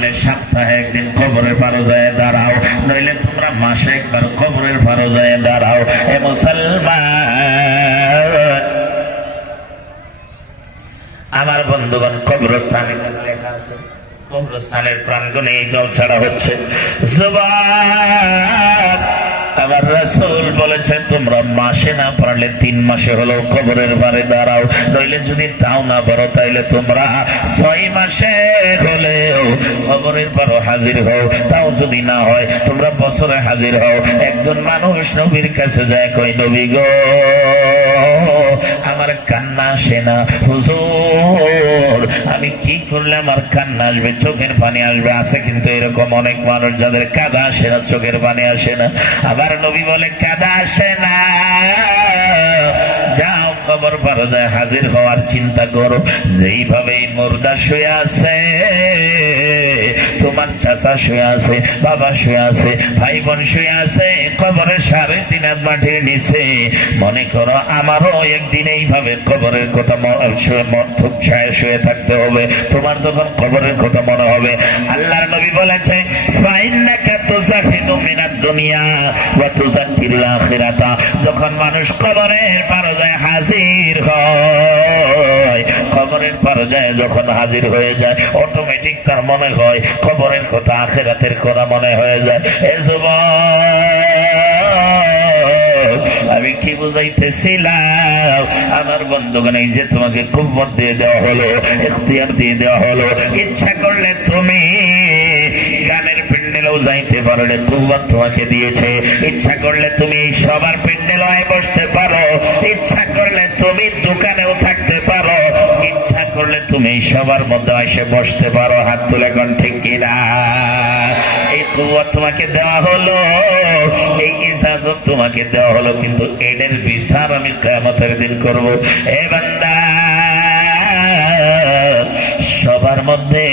পারলে সপ্তাহে একদিন কবরের পারে যায় দাঁড়াও, নইলে তোমরা মাসে একবার কবরের পারে যায় দাঁড়াও। এ মুসলমান, আমার বন্ধুগণ, কবরস্থানে লেখা আছে, কবরস্থানের প্রাঙ্গণে এই জলসাটা হচ্ছে। জবান, আমার রাসূল বলেছেন তোমরা মাসে না পারলে 3 মাসে হলো কবরের পারে দাঁড়াও, নইলে যদি তাও না পারো তাইলে তোমরা 6 মাসে হলেও কবরের পারে হাজির হও। তাও যদি না হয় তোমরা বছরে হাজির হও। একজন মানুষ নবীর কাছে যায়, কই নবী গো, আমার কান্না আসে না হুজুর, আমি কি করলে আমার কান্না আসবে, চোখের পানি আসবে? আছে কিন্তু এরকম অনেক মানুষ যাদের কাঁদা আসে না, চোখের পানি আসে না। আবার নবী বলে কাঁদা আসে না, যাও কবর পারে যায় হাজির হওয়ার চিন্তা করো। যেইভাবে মুর্দা শুয়ে আছে, তোমার চাচা শুয়ে আছে, বাবা শুয়ে আছে, ভাই বোন শুয়ে আছে কবরের 3.5 হাত মাটির নিচে, মনে করো আমারও একদিন এইভাবে কবরের কথা শুয়ে থাকতে হবে। তোমার তখন কবরের কথা মনে হবে। আল্লাহর নবী বলেছে, ফাইন্নাকা তুযাহিদু মিনাদ দুনিয়া ওয়া তুযাক্কিরুল আখিরাতা। যখন মানুষ কবরের পারে যায় হাজির হয়, কবরের পারে যায় যখন হাজির হয়ে যায়, অটোমেটিক তার মনে হয় কবরের কথা, আখিরাতের কথা মনে হয়ে যায়। এ যুবক, আমি কি বুঝাইতেছিলাম? আমার বন্ধুগণ, এই যে তোমাকে কুব্বত দিয়ে দেওয়া হলো, ইখতিয়ার দিয়ে দেওয়া হলো, ইচ্ছা করলে তুমি গানের প্যান্ডেলেও যাইতে পারো, কুব্বত তোমাকে দিয়েছে। ইচ্ছা করলে তুমি এই সবার প্যান্ডেলে বসতে পারো, ইচ্ছা করলে তুমি দোকানেও থাকতে পারো, ইচ্ছা করলে তুমি সবার মধ্যে এসে বসতে পারো। হাত তুলে কোন ঠিক কিনা? এই কুব্বত তোমাকে দেওয়া হলো, এই ইজাজত তোমাকে দেওয়া হলো, কিন্তু এদের বিচার আমি কিয়ামতের দিন করব। এ বান্দা, সবার মধ্যে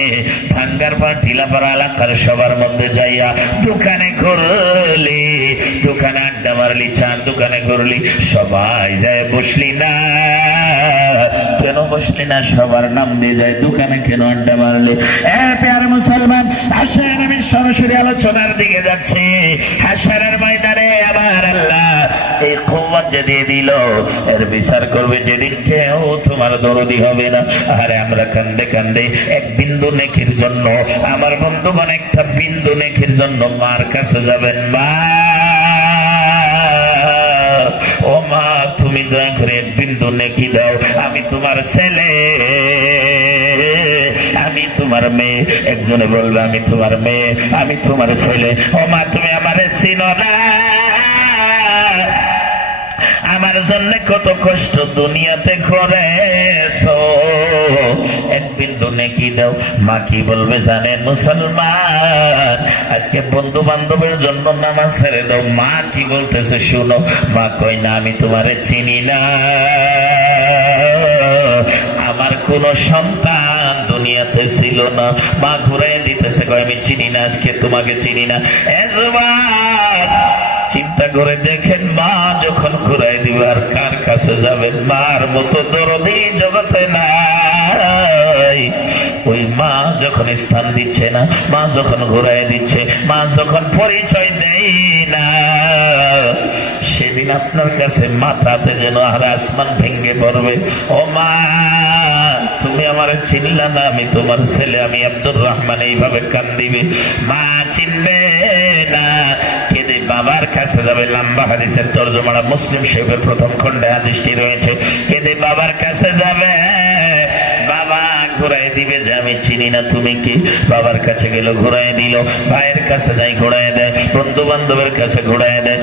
ভাঙ্গার পা টিলাপাড়া এলাকার সবার মধ্যে যাইয়া দোকানে ঘুরলি, দোকানে আড্ডা মারলি, চার দোকানে ঘুরলি, সবাই যায় বসলি না, কেন বসলি না? সবার নাম দিয়ে যায়, দোকানে কেন আড্ডা মারলি? প্যারে মুসলমান, আসেন আমি সরাসরি আলোচনার দিকে যাচ্ছি। হাশরের ময়দানে আমার আল্লাহ এই কুওয়াত যে দিয়ে দিল, এর বিচার করবে যেদিন কেউ তোমার দরদি হবে না। আরে আমরা কান্দে কান্দে এক বিন্দু নেকির জন্য, আমার বন্ধুগণ, একটা বিন্দু নেকির জন্য মার কাছে যাবেন। মা, ও মা, তুমি দয়া করে এক বিন্দু নেকি দাও, আমি তোমার ছেলে, আমি তোমার মেয়ে। একজনে বলবে আমি তোমার মেয়ে, আমি তোমার ছেলে। ও মা, তুমি আমারে চিনো না? আমার জন্য কত কষ্ট দুনিয়াতে করেছো, এক বিন্দু নেকি দাও। মা কি বলবে জানেন মুসলমান? আজকে বন্ধু বান্ধবের জন্য নামাজ ছেড়ে দাও। মা কি বলতেছে শুনো। মা কই না, আমি তোমারে চিনি না, আমার কোন সন্তান দুনিয়াতে ছিল না। মা ঘুরাই দিতেছে, কয় আমি চিনি না, আজকে তোমাকে চিনি না। এ যুবক, চিন্তা করে দেখেন, মা যখন ঘুরাই দিবে আর কার কাছে যাবেন? মার মতো দরদি জগতে নাই। ওই মা যখন স্থান দিচ্ছে না, মা যখন ঘুরাই দিচ্ছে, মা যখন পরিচয় দেয় না, সেদিন আপনার কাছে মাথাতে যেন আর আসমান ভেঙে পড়বে। ও মা, তুমি আমার চিনলা না, আমি তোমার ছেলে, আমি আব্দুর রহমান। এইভাবে কান্দিবে। মা চিনবে না, কেঁদে বাবার কাছে যাবে। লম্বা হাদিসের তরজমাটা মুসলিম শরীফের প্রথম খণ্ডে হাদিসটি রয়েছে। কেঁদে বাবার কাছে যাবে, বাবা ঘুরাই দিবে যে আমি চিনি না, তুমি কি? বাবার কাছে গেল, ঘুরাই দিল। ভাইয়ের কাছে যাই, ঘুরাই দেয়। বন্ধু বান্ধবের কাছে ঘুরাই দেয়।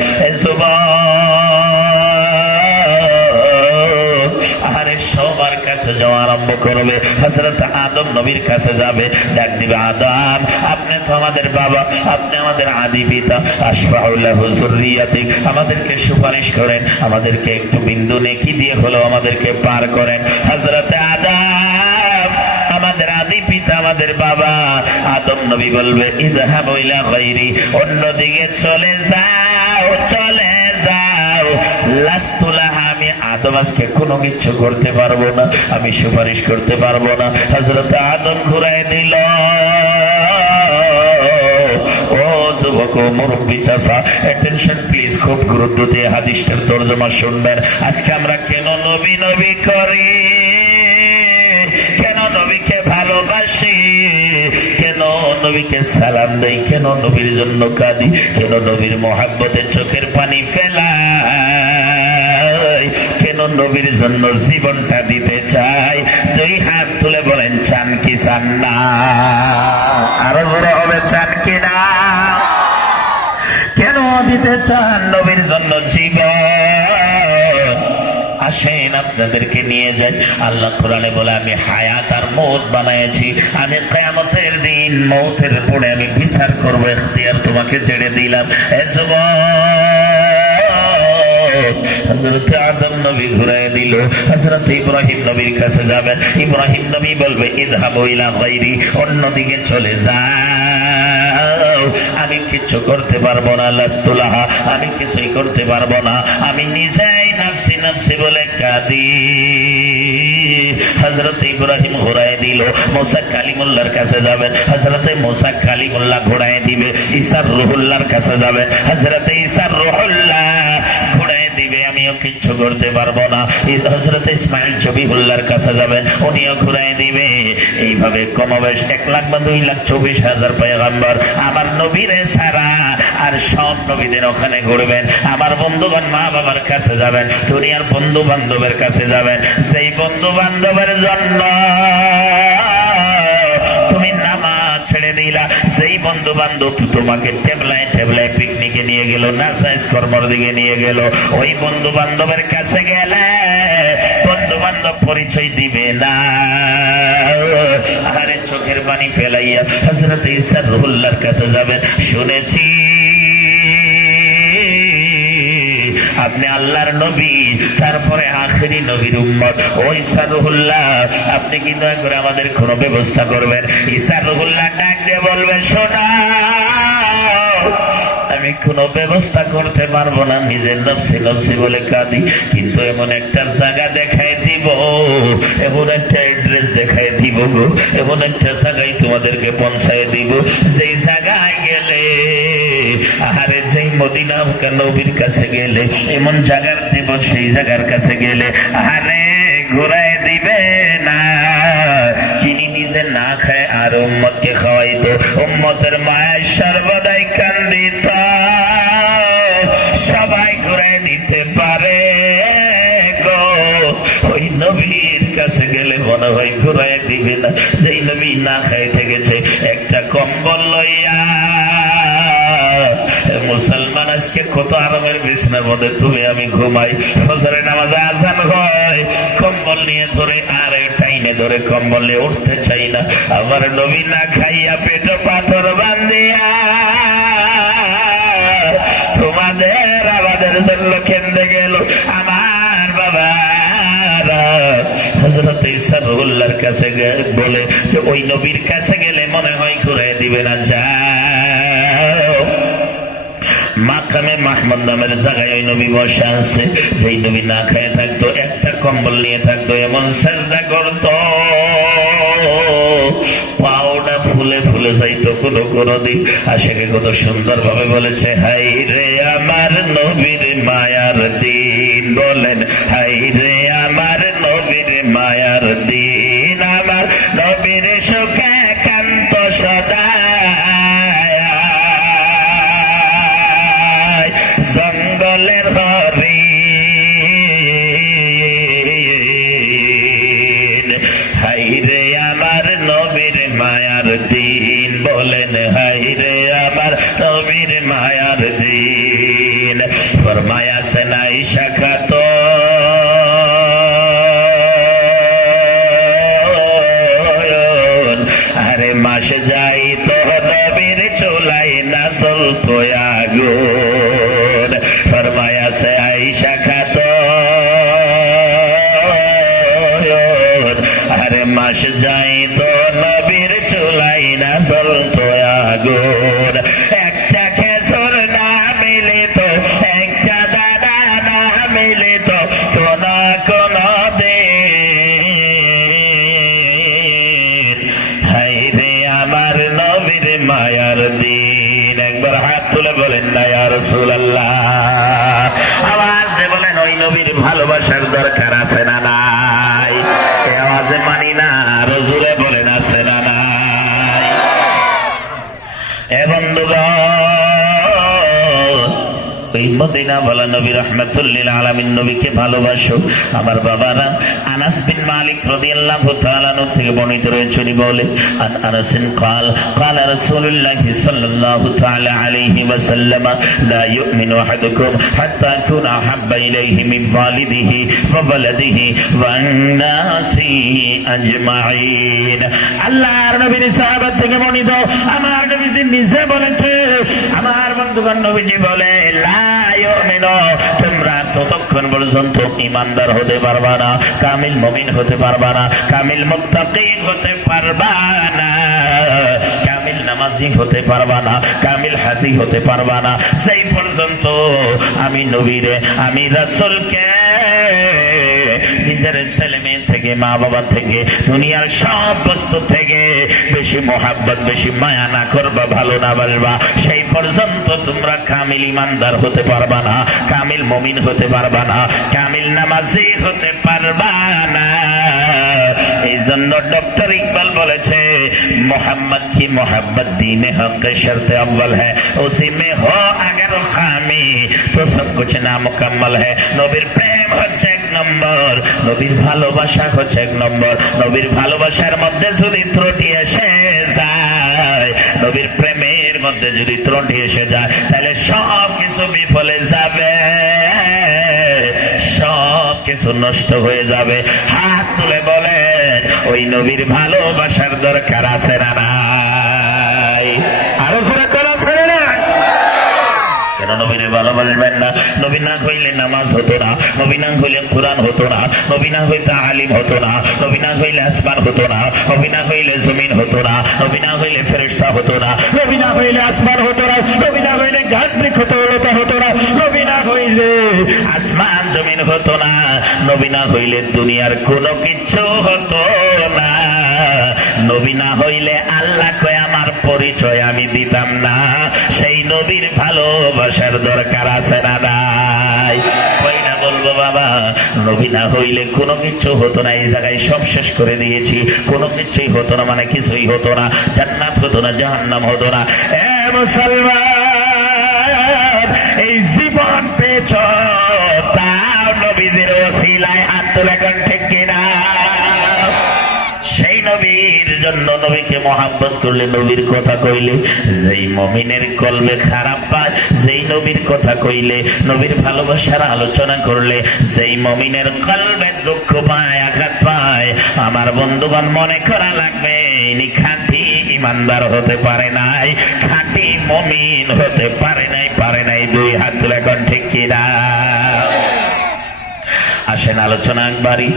আরে সবার কাছে যাওয়া আরম্ভ করবে। হযরত আদম নবীর কাছে যাবে, ডাক দিবে, আদম, আপনি তো আমাদের বাবা, আপনি আমাদের আদি পিতা, আশফাউল্লাহু যুররিয়াতিক, আমাদেরকে সুপারিশ করেন, আমাদেরকে একটু বিন্দু নেকি দিয়ে হলো আমাদেরকে পার করেন। হযরত আদম, আমাদের আদি পিতা, আমাদের বাবা। আদম নবী বলবে, ইযহাবু ইলা গায়রি, অন্যদিকে চলে যাও, চলে যাও। লাস্তু লাহা, আমি আদম আজকে কোনো কিছু করতে পারবো না, আমি সুপারিশ করতে পারবো না। হযরত আদম ঘুরাই দিল। মুরব্বী চাচা, অ্যাটেনশন প্লিজ, খুব গুরুত্ব দিয়ে হাদিসটার তরজমা শুনবেন। আজকে আমরা কেন নবী নবী করি, কেন নবীকে ভালোবাসি, কেন নবীকে সালাম দেই, কেন নবীর জন্য কাঁদি, কেন নবীর মহাব্বতে চোখের পানি ফেলাই, কেন নবীর জন্য জীবনটা দিতে চাই? দুই হাত তুলে বলেন চান কি চান না? আরো বড় হবে, চান কি না? কেন দিতে চান নবীর জন্য জীবন? আসেন আপনাদেরকে নিয়ে যাই। আল্লাহ কোরআনে বলে, আমি হায়াত আর মৌত বানাইছি, আমি কিয়ামতের দিন মৌতের পরে আমি বিচার করবো, ইখতিয়ার তোমাকে ছেড়ে দিলাম। হযরত আদম নবী ঘুরায় দিল, হযরত ইব্রাহিম নবীর কাছে যাবেন। ইব্রাহিম নবী বলবে, ইযহাবু ইলা গায়রি, অন্যদিকে চলে যাও, আমি কিছু করতে পারবো না। লাস্তুলাহা, আমি কিছুই করতে পারবো না, আমি নিজেই নাফসি নাফসি বলে কাঁদি। হযরত ইব্রাহিম ঘোরায় দিল। মুসা কালিমুল্লাহর কাছে যাবেন, হযরত মুসা কালিমুল্লাহ ঘোরায় দিবে। ঈসার রূহুল্লাহর কাছে যাবেন, হযরত ঈসার রূহুল্লাহ ঘোরায় দিবে, আমিও কিচ্ছু করতে পারবো না। হযরত ইসমাঈল জবিহুল্লাহর কাছে যাবেন, উনিও ঘোরায় দিবে। এইভাবে কমবেশ 1 লাখ বা 2,24,000 পয়গম্বর আমার নবীরে ছাড়া আর সব নবীদের ওখানে ঘুরবেন। আমার বন্ধুগণ মা বাবার কাছে যাবেন, দুনিয়ার বন্ধু বান্ধবের কাছে যাবেন। সেই বন্ধু বান্ধবের জন্য তুমি নামাজ ছেড়ে দিলা, সেই বন্ধু বান্ধব তোমাকে টেবলায় টেবলায় পিকনিকে নিয়ে গেল, নাসাইজ কর্মর দিকে নিয়ে গেল, ওই বন্ধু বান্ধবের কাছে গেলে বন্ধু বান্ধব পরিচয় দিবে না। আরে চোখের পানি ফেলাইয়া হযরত ঈসা রূহুল্লাহর কাছে যাবেন। শুনেছি আপনি আল্লাহর নবী, তারপরে আখেরি নবীর উম্মত। ও ঈসা রূহুল্লাহ, আপনি কি দয়া করে আমাদের কোনো ব্যবস্থা করবেন? ঈসা রূহুল্লাহ ডাক দিয়ে বলবে, শোনা, আমি কোনো ব্যবস্থা করতে পারবো না, নিজের নফসি নফসি বলে কাঁদি, কিন্তু এমন একটা জায়গা দেখাই দিব, এমন একটা অ্যাড্রেস দেখাই দিব গো, এমন একটা জায়গায় তোমাদেরকে পৌঁছায় দিব, যেই জায়গায় গেলে, আহারে যেই মদিনা নবীর কাছে গেলে এমন জায়গার দেব, সেই জায়গার কাছে গেলে আহারে ঘুরায় দিবে না। যিনি নিজে না খায় আর উম্মতকে খাওয়াইতো, উম্মতের মায়ের সর্বদাই কান্দিত, সবাই ঘুরায় দিতে পারে গো। ওই নবীর কাছে গেলে মনে হয় ঘুরায় দিবে না, যেই নবী না খাই থেকেছে। একটা কম্বল লইয়া মুসলমান আজকে কত আরামের বিছানার মধ্যে তুলে আমি ঘুমাই, ফজরের নামাজে আযান হয়, কম্বল নিয়ে ধরে আর টাইনে ধরে কম্বল নিয়ে উঠতে চাই না। আমার নবী না খাইয়া পেট পাথর বান্ধিয়া তোমাদের আমাদের জন্য কেঁদে গেল আমার বাবা। হযরত ঈসা রূহুল্লাহর কাছে বলে যে ওই নবীর কাছে গেলে মনে হয় ঘুরাই দিবে না, যাও। মাকামে মাহমুদ নামের জায়গায় ওই নবী বসে আছে, যেই নবী না খেয়ে থাকতো, একটা কম্বল নিয়ে থাকতো, এমন সেজদা করতো, পাওটা ফুলে ফুলে যাইতো কোনো কোনো দিন। আশেকে কত সুন্দর ভাবে বলেছে, হাই রে আমার নবীর মায়ার দিন, বলেন হাই রে আমার নবীর মায়ার দিন, আমার নবীর সুখে কান্ত সদা জঙ্গলের হরিণ। হাই রে আমার নবীর মায়ার দিন, বলেন হাই রে আমার নবীর মায়ার দিন। ফরমায়া সে নাই শাখাত আরে মাস যাই তো নবীর চুলাই না চলতো আগুন। ফরমায়া সে আয়েশা খাতুন আরে মাস যাই তো নবীর চুলাই না চলতো আগুন। একটা খেজুর না মিলিত, একটা দানা না মিলিত কোন কোন দিন। হাই রে আমার নবীর নবীর মায়ার দিন। একবার হাত তুলে বলেন না ইয়া রাসূলুল্লাহ। আওয়াজ দিয়ে বলেন ওই নবীর ভালোবাসার দরকার আছে না নাই? এই আওয়াজে মানি না, আরো জোরে বলেন আছে না নাই? এ বন্ধুগণ, ওই মদিনা ওয়ালা নবী রাহমাতুল লিল আলামিন নবীকে ভালোবাসো। আমার বাবারা, আনাস বিন মালিক রাদিয়াল্লাহু তাআলা আনহু থেকে বর্ণিত রয়েছে, উনি বলে আনাস قال قال رسول الله صلى الله تعالى عليه وسلم لا يؤمن احدكم حتى يكون احب اليه من والده وولده والناس اجمعين। আল্লাহর নবীর সাহাবাত থেকে বর্ণিত, আমার নবীজি নিজে বলেছে, আমার বন্ধুগণ নবীজি বলে তোমরা ততক্ষণ পর্যন্ত ইমানদার হতে পারবা না, কামিল মুমিন হতে পারবা না, কামিল মুত্তাকি হতে পারবা না, কামিল নামাজি হতে পারবা না, কামিল হাজি হতে পারবা না, সেই পর্যন্ত আমি নবীরে, আমি রাসূলকে নিজের ছেলে মেয়ে থেকে, মা বাবা থেকে, দুনিয়ার সব বস্তু থেকে বেশি মোহাব্বত, বেশি মায়া না করবা, ভালো না বাসবা, সেই পর্যন্ত তোমরা কামিল ইমানদার হতে পারবা না, কামিল মুমিন হতে পারবা না, কামিল নামাজি হতে পারবা না। এই জন্য ডক্টর ইকবাল বলেছে, मोहम्मद की मोहब्बत दीन हक शर्त अव्वल है, उसी में हो अगर खामी तो सब कुछ नामुकम्मल है। নবীর প্রেম হচ্ছে এক নম্বর, নবীর ভালোবাসা হচ্ছে এক নম্বর। নবীর ভালোবাসার মধ্যে যদি ত্রুটি এসে যায়, নবীর প্রেমের মধ্যে যদি ত্রুটি এসে যায়, তাহলে সব কিছু বিফলে যাবে, সব কিছু নষ্ট হয়ে যাবে। হাত তুলে বলেন ওই নবীর ভালোবাসার দরকার আছে না নাই? আরো জোরে করে আছে না? কেন নবীরে ভালোবাসবেন না? নবী না হইলে নামাজ হতো না, নবী না হইলে কুরআন হতো না, নবী না হইলে তালিম হতো না, নবী না হইলে আসমান হতো না, নবী না হইলে জমিন হতো না, নবী না হইলে ফেরেশতা হতো না, নবী না হইলে আসমান হতো না, নবী না হইলে গাছ বৃক্ষ হতো না, নবী না হইলে আসমান জমিন হতো না, নবী না হইলে দুনিয়ার কোনো কিছু হতো না, নবী না হইলে আল্লাহ কয় আমার পরিচয় আমি দিতাম না। সেই নবীর ভালোবাসার দরকার আছে না নাই? কই না বলবো বাবা, নবী না হইলে কোনো কিছু হতো না। এই জায়গায় সব শেষ করে দিয়েছি, কোনো কিছুই হতো না, মানে কিছুই হতো না, জান্নাত হতো না, জাহান্নাম হতো না। এ মুসলমান, এই জীবন পেয়েছ তাও নবীজির ওসিলায়, হাত তুলে কোন ঠিক কিনা? সেই নবীর জন্য, নবীকে মহাব্বত করলে, নবীর কথা কইলে যেই মুমিনের কলবে খারাপ পায়, যেই নবীর কথা কইলে, নবীর ভালোবাসার আলোচনা করলে যেই মুমিনের কলবে দুঃখ পায়, আঘাত পায়, আমার বন্ধুগণ মনে করা লাগবে ইনি খাঁটি ইমানদার হতে পারে নাই, খাঁটি মুমিন হতে পারে নাই, পারে নাই। দুই হাত তুলে কোন ঠিক কিনা? আসেন আলোচনা একবারই।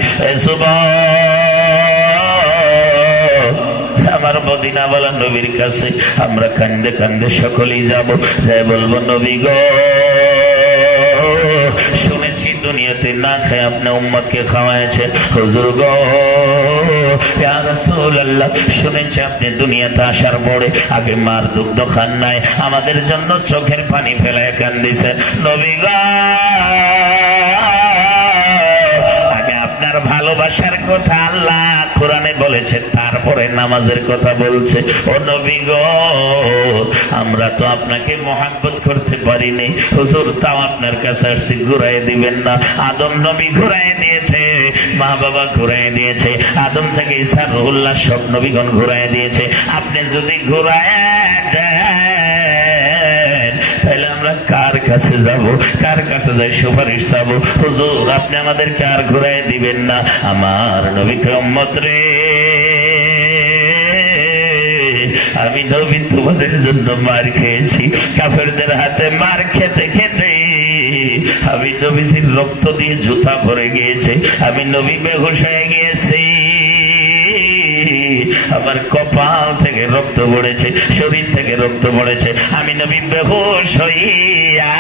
আমার মদিনা ওয়ালা নবীর কাছে আমরা কান্দে কান্দে সকলেই যাব, যাই বলবো নবী গো, শুনেছি দুনিয়াতে না খেয়ে আপনি উম্মতকে খাওয়াইছেন, হুজুর গো ইয়া রাসূলুল্লাহ, শুনেছি আপনি দুনিয়াতে আসার পরে আগে মার দুগ্ধ খান নাই, আমাদের জন্য চোখের পানি ফেলায় কান্দিছেন। নবী গো, আপনার ভালোবাসার কথা আল্লাহ কোরআনে বলেছে, তারপরে নামাজের কথা বলছে। ও নবী গো, আমরা তো আপনাকে মহব্বত করতে পারিনি, হুজুর তাও আপনার কাছে আসছি, ঘুরাই দিবেন না? আদম নবী ঘুরাই দিয়েছে, মা বাবা ঘুরাই দিয়েছে, আদম থেকে ঈসা রুহুল্লাহ সব নবীগণ ঘুরাই দিয়েছে, আপনি যদি ঘুরায় দেন তাহলে আমরা কার কাছে যাব, কার কাছে যাই সুপারিশ চাবো? হুজুর আপনি আমাদেরকে আর ঘুরাই দিবেন না। আমার নবীকে উম্মত রে, আমি নবী তোমাদের জন্য মার খেয়েছি, কাফেরদের হাতে মার খেতে খেতে আমি নবীজির রক্ত দিয়ে জুতা ভরে গিয়েছে, আমি নবী বেহুশ হয়ে গিয়েছি, আমার কপাল থেকে রক্ত পড়েছে, শরীর থেকে রক্ত পড়েছে, আমি নবী বেহুশ হইয়া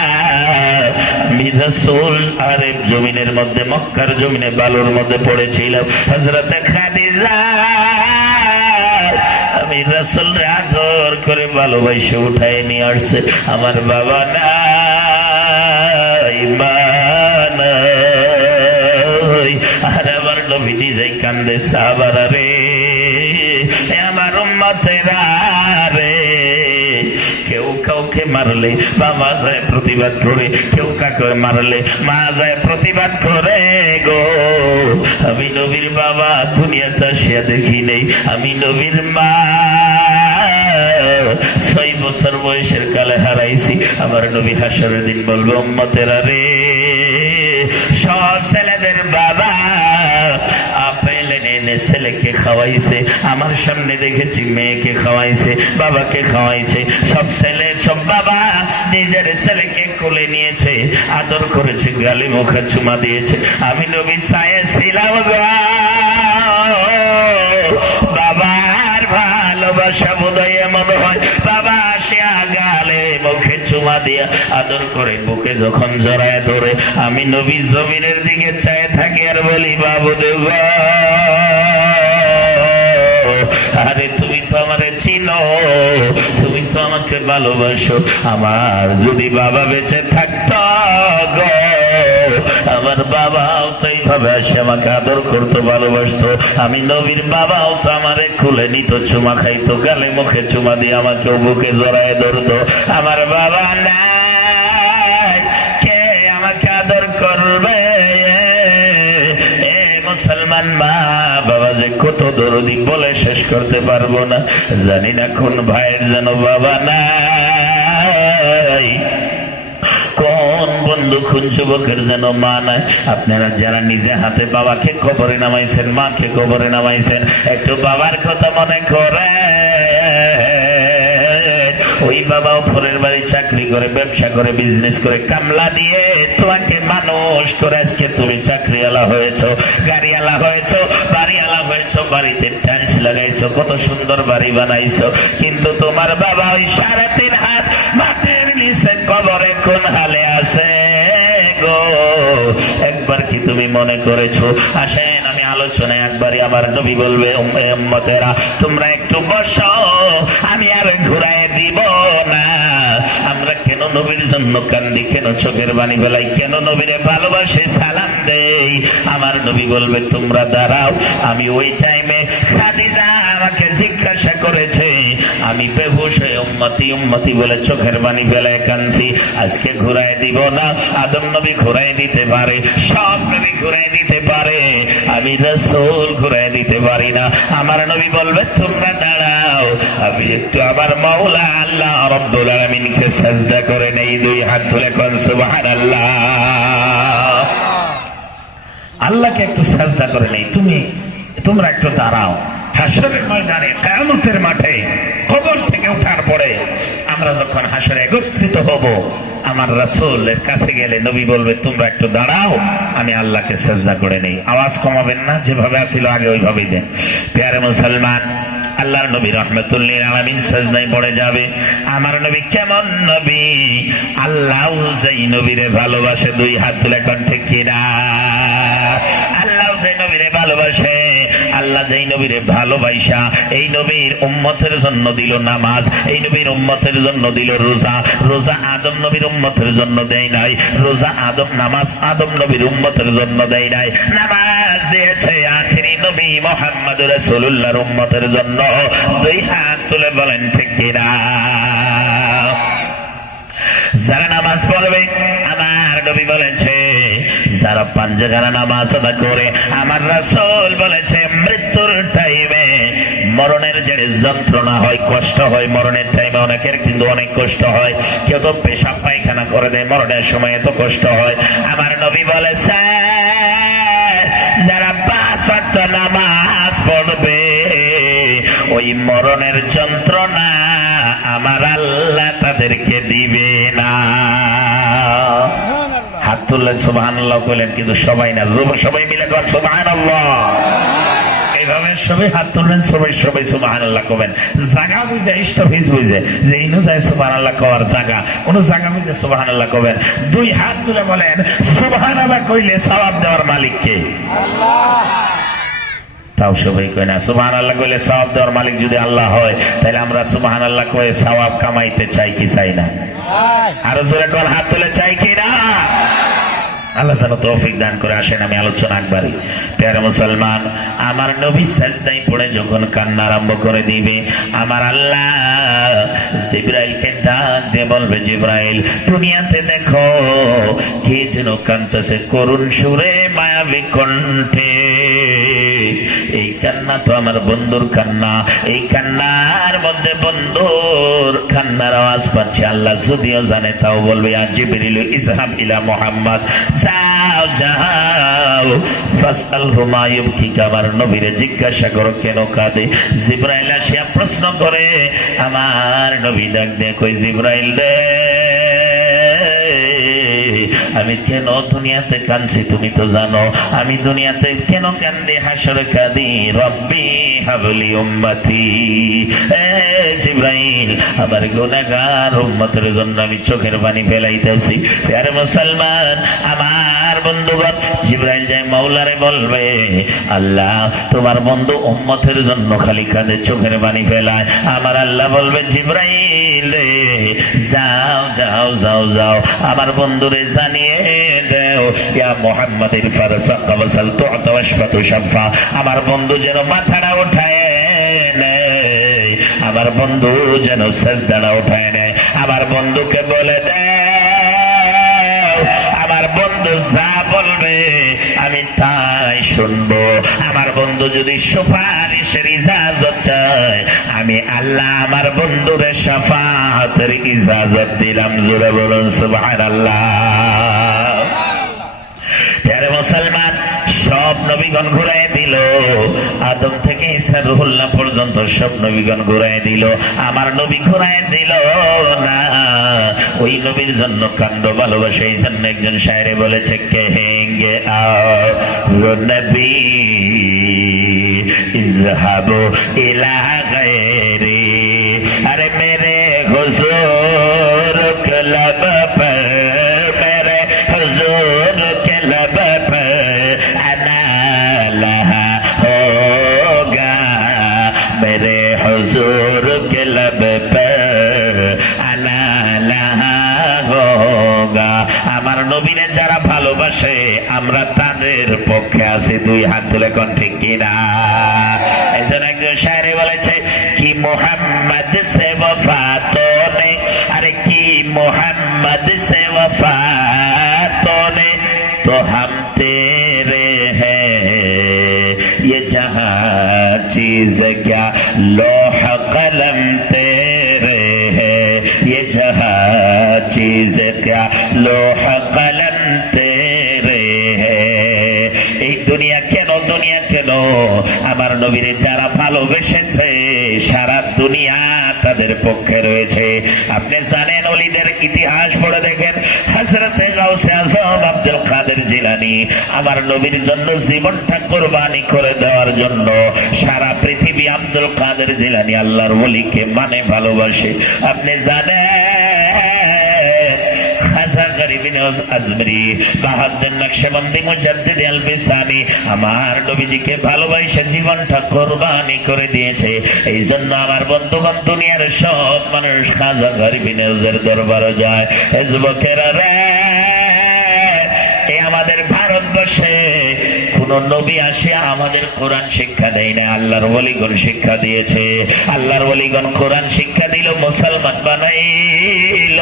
আমি রাসূল আরব জমিনের মধ্যে, মক্কার জমিনে বালুর মধ্যে পড়েছিলাম। হযরত খাদিজা, আমি ওই রাসূল আদর করে ভালোবাসে উঠায় নিয়ে আসছে। আমার বাবা নাই, মা নাই, আর আমার নবী নিজেই কান্দে। সাহাবারা রে, আমার উম্মতেরা রে, কেউ কাউকে মারলে বাবা যায় প্রতিবাদ করে, কেউ কাউকে মারলে মা যায় প্রতিবাদ করে গো। আমি নবীর বাবা দুনিয়াতে আসিয়া দেখি নেই, আমি নবীর মা 6 বছর বয়সের কালে হারাইছি। আমার নবী হাসরের দিন বলবে, উম্মতেরা রে, সব ছেলেদের বাবা আপেল এনে ছেলেকে খাওয়াইছে, আমার সামনে দেখেছি মেয়েকে খাওয়াইছে, বাবাকে খাওয়াইছে। সব ছেলে সব বাবা নিজের ছেলেকে কোলে নিয়েছে, আদর করেছে, গালে মুখে চুমা দিয়েছে। আমি নবী চাইছিলাম বাবার ভালোবাসা বোধহয় এমন হয়, বাবা আসিয়া গালে মুখে চুমা দিয়া আদর করে বুকে যখন জড়ায় ধরে, আমি নবী জমিনের দিকে চায় থাকি আর বলি, বাবু দেব, আরে তুমি তো আমারে চিনো, তুমি তো আমাকে ভালোবাসো। আমার যদি বাবা বেঁচে থাকতো গো, আমার বাবাও তো এইভাবে আসে আমাকে আদর করতো, ভালোবাসতো। আমি নবীর বাবাও তো আমারে খুলে নিত, চুমা খাইতো, গালে মুখে চুমা দিয়ে আমাকে বুকে জড়ায় ধরতো। আমার বাবা নাই, কে আমাকে আদর করবে? মুসলমান মা বাবা যে কত দরদি বলে শেষ করতে পারবো না। জানি না কোন ভাইয়ের যেন বাবা নাই, কোন বন্ধু কোন যুবকের যেন মা নাই। আপনারা যারা নিজে হাতে বাবাকে কবরে নামাইছেন, মাকে কবরে নামাইছেন, একটু বাবার কথা মনে করে। ওই বাবাও পরের বাড়ি চাকরি করে, ব্যবসা করে, বিজনেস করে, কামলা দিয়ে তোমাকে মানুষ করে আজকে তুমি চাকরিওয়ালা হয়েছো, গাড়িওয়ালা হয়েছো, বাড়িওয়ালা হয়েছো, বাড়িতে টাইলস লাগাইছো, কত সুন্দর বাড়ি বানাইছো। কিন্তু তোমার বাবা ওই 3.5 হাত মাটির নিচে কবরে কোন হালে আছে গো? একবার কি তুমি মনে করেছো? আসেন আমি আলোচনায় একবারই আমার নবী বলবে, উম্মতেরা তোমরা একটু বসো, আমি আর ঘুরায় দিব না। আমরা কেন নবীর জন্য কান্দি, কেন চোখের বাণী বেলাই, কেন নবীরে ভালোবাসে সালাম দেই? আমার নবী বলবে তোমরা দাঁড়াও। আমি ওই টাইমে খাদিজা আমাকে জিজ্ঞাসা করেছে, আমি বেহুশ হয়ে উম্মতি উম্মতি বলে চোখের বাণী বেলায় কাঁদছি। আজকে ঘুরায় দিব না। আদম নবী ঘুরায় দিতে পারে, সব নবী ঘুরায় দিতে পারে, আমি রাসূল ঘুরায় দিতে পারি না। আমার নবী বলবে তোমরা দাঁড়াও, আমি একটু আমার মাওলা আল্লাহ রাব্বুল আলামিনকে সাজদা করে নেই। 2 হাত তুলে কোন সুবহানাল্লাহ, আল্লাহকে একটু সাজদা করে নেই। তোমরা একটু দাঁড়াও। হাসরের ময়দানে, কিয়ামতের মাঠে, কবর থেকে ওঠার পরে আমরা যখন হাসরে একত্রিত হব, আমার রাসূলের কাছে গেলে নবী বলবে তোমরা একটু দাঁড়াও, আমি আল্লাহকে সাজদা করে নেই। আওয়াজ কমাবেন না, যেভাবে আসিল আগে ওইভাবেই দেন। প্যারে মুসলমান, আল্লাহর নবী রাহমাতুল লিল আলামিন সাজদায় পড়ে যাবে। আমার নবী কেমন নবী? আল্লাহ যেই নবীরে ভালোবাসে, 2 হাত তুলে কণ্ঠে কিনা, আল্লাহ যেই নবীরে ভালোবাসে, আল্লাহ যেই নবীরে ভালোবাসা এই নবীর উম্মতের জন্য দিল নামাজ, এই নবীর উম্মতের জন্য দিল রোজা। রোজা আদম নবীর উম্মতের জন্য দেয় নাই, রোজা নামাজ আদম নবীর উম্মতের জন্য দেয় নাই। নামাজ দিয়েছে আখিরি নবী মুহাম্মদ রাসূলুল্লাহর উম্মতের জন্য। 2 হাত তুলে বলেন ঠিক কিনা? যারা নামাজ পড়বে, আমার নবী বলেছে যারা 5 জায়গায় নামাজ আদা করে, আমার রাসূল বলেছে মৃত্যুর টাইমে, মরণের যে যন্ত্রণা হয়, কষ্ট হয়, মরণের টাইমে অনেকের কিন্তু অনেক কষ্ট হয়। কেউ তো পেশাব পায়খানা করে দেয়, মরণের সময় এত কষ্ট হয়। আমার নবী বলেছে যারা 5 ওয়াক্ত নামাজ পড়বে, ওই মরণের যন্ত্রণা আমার আল্লাহ তাদেরকে দিবে না। হাত তুললেন সুবহানাল্লাহ কইলেন, কিন্তু সবাই না, সবাই মিলে কর সুবহানাল্লাহ। এইভাবে সবাই হাত তুলবেন, সবাই সুবহানাল্লাহ কবেন। জায়গা বুঝে, ইস্টফিজ বুঝে, যে ইনু যায় সুবহানাল্লাহ কওয়ার জায়গা, কোন জায়গা বুঝে সুবহানাল্লাহ কবেন। 2 হাত তুলে বলেন সুবহানাল্লাহ কইলে সওয়াব দেওয়ার মালিক কে? আল্লাহ। তাও সবাই কয় না। সুবহানাল্লাহ কইলে সওয়াব দেওয়ার মালিক যদি আল্লাহ হয়, তাহলে আমরা সুবহানাল্লাহ কয়ে সওয়াব কামাইতে চাই কি চাই না? আরো জোরে কোন হাত তুলে চাই কি না? আল্লাহ যেন তৌফিক দান করে। আসেন আমি আলোচনা একবারই। প্যারা মুসলমান, আমার নবী সাজদায় পড়ে যখন কান্না আরম্ভ করে দিবে, আমার আল্লাহ জিবরাইলকে ডাক দিয়ে বলবে, জিবরাইল দুনিয়াতে দেখো কে যেন কাঁদতেছে করুণ সুরে মায়াবী কণ্ঠে। এই কান্না তো আমার বন্ধুর কান্না, এই কান্নার মধ্যে বন্ধুর কান্নার আওয়াজ পাচ্ছে। আল্লাহ যদিও জানে তাও বলবে, আজ জিবরিল ইজহাব ইলা মুহাম্মদ, যাও যাও ফাসআলহু মা ইউবকিকা, আমার নবীরে জিজ্ঞাসা করো কেন কাঁদে। জিবরাইল আসিয়া প্রশ্ন করে, আমার নবী ডাক দিয়ে কই, জিবরাইল রে আমি কেন দুনিয়াতে কাঁদছি তুমি তো জানো, আমি দুনিয়াতে কেন কাঁদি, হাসরে কাঁদি, রব্বি হাবলি উম্মতি। জিবরাইল আমার গুনাহগার উম্মতের জন্য আমি চোখের পানি ফেলাইতেছি। প্রিয় মুসলমান, আমার বন্ধুগণ, জিবরাইল যায় মাওলারে বলবে, আল্লাহ তোমার বন্ধু উম্মতের জন্য খালি কাঁদে, চোখের পানি ফেলায়। আমার আল্লাহ বলবে, জিবরাইল যাও যাও যাও যাও আমার বন্ধুরে জানিয়ে দেও, ইয়া মুহাম্মাদিল ফারসাকা ওয়াসাল তু'তা ওয়াশফাতু শাফা, আমার বন্ধু যেন মাথাটা উঠায় নেয়, আমার বন্ধু যেন সাজদাটা উঠায় নেয়। আমার বন্ধুকে বলে দেও, আমার বন্ধু যা বলবে আমি তাই শুনবো। আমার বন্ধু যদি সুপারিশের ইজাজত চায়, আমি আল্লাহ আমার বন্ধুরে শাফাআতের ইজাজত দিলাম। জোরে বলুন সুবহানাল্লাহ। প্রিয় মুসলমান, সব নবীগণ ঘুরাই দিল, আদম থেকে ঈসা রুহুল্লাহ পর্যন্ত সব নবীগণ ঘুরাই দিল, আমার নবী ঘুরাই দিল না। ওই নবীর জন্য কান্দ ভালোবাসে। এই জন্য একজন শায়রে বলেছে, কহেঙ্গে আও নবী ইজহাবু ইলা গায়রি, আরে মেরে হুজুর কে लब पर, मेरे हुजूर के लब पर अना लहा होगा, मेरे हुजूर के लब पर अना लहा होगा। আমার নবীরে যারা ভালোবাসে আমরা তাদের পক্ষে আছি। দুই হাত তুলে কোন ঠিক কিনা? একজন একজন শায়রে বলেছে, কি মোহাম্মদ সে ওফা তোনে, আরে কি মোহাম্মদ সে ওফা তোনে, তো হাম তেরে হ্যাঁ ये जहां चीज क्या लोह कलम तेरे है, ये जहां चीज क्या लोह कलम तेरे है। এই দুনিয়া কেন, দুনিয়া কেন, আমার নবীরে যারা ভালোবেসেছে সারা দুনিয়া তাদের পক্ষে রয়েছে। আপনি জানেন ওলিদের ইতিহাস পড়ে দেখেন, হযরতে গাউসে আযম আব্দুল কাদের জিলানী আমার নবীর জন্য জীবনটা কুরবানি করে দেওয়ার জন্য সারা পৃথিবী আব্দুল কাদের জিলানী আল্লাহর ওলিকে মানে ভালোবাসে। আপনি জানেন খাজা গরিব নওয়াজ আজমরি, বাহাউদ্দিন নকশবন্দি, মুজাদ্দিদ আল-ফিসানি আমার নবীজিকে ভালোবাসে জীবনটা কুরবানি করে দিয়েছে। এই জন্য আমার বন্ধুগণ, দুনিয়ার সব মানুষ খাজা গরিব নওয়াজের দরবারে যায়। হে যুবকেরা রে, এই আমাদের ভারতবর্ষে কোন নবী আসে আমাদের কোরআন শিক্ষা দেয় না, আল্লাহর ওলিগণ শিক্ষা দিয়েছে। আল্লাহর ওলিগণ কোরআন শিক্ষা দিল, মুসলমান বানাইল।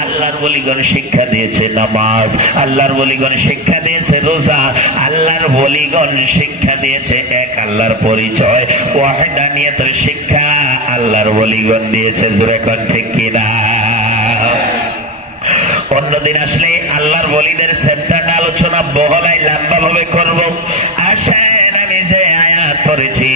আল্লাহর ওলিগণ শিক্ষা দিয়েছে নামাজ, আল্লাহর ওলিগণ শিক্ষা দিয়েছে রোজা, আল্লাহর ওলিগণ শিক্ষা দিয়েছে এক আল্লাহর পরিচয়, ওয়াহদানিয়তের শিক্ষা আল্লাহর ওলিগণ দিয়েছে। জোরে কোন ঠিক কিনা? অন্যদিন আসলে আল্লাহর ওলিদের সেন্টার আলোচনা বহলাই লম্বা ভাবে করব। আসেন আমি যে আয়াত পড়েছি,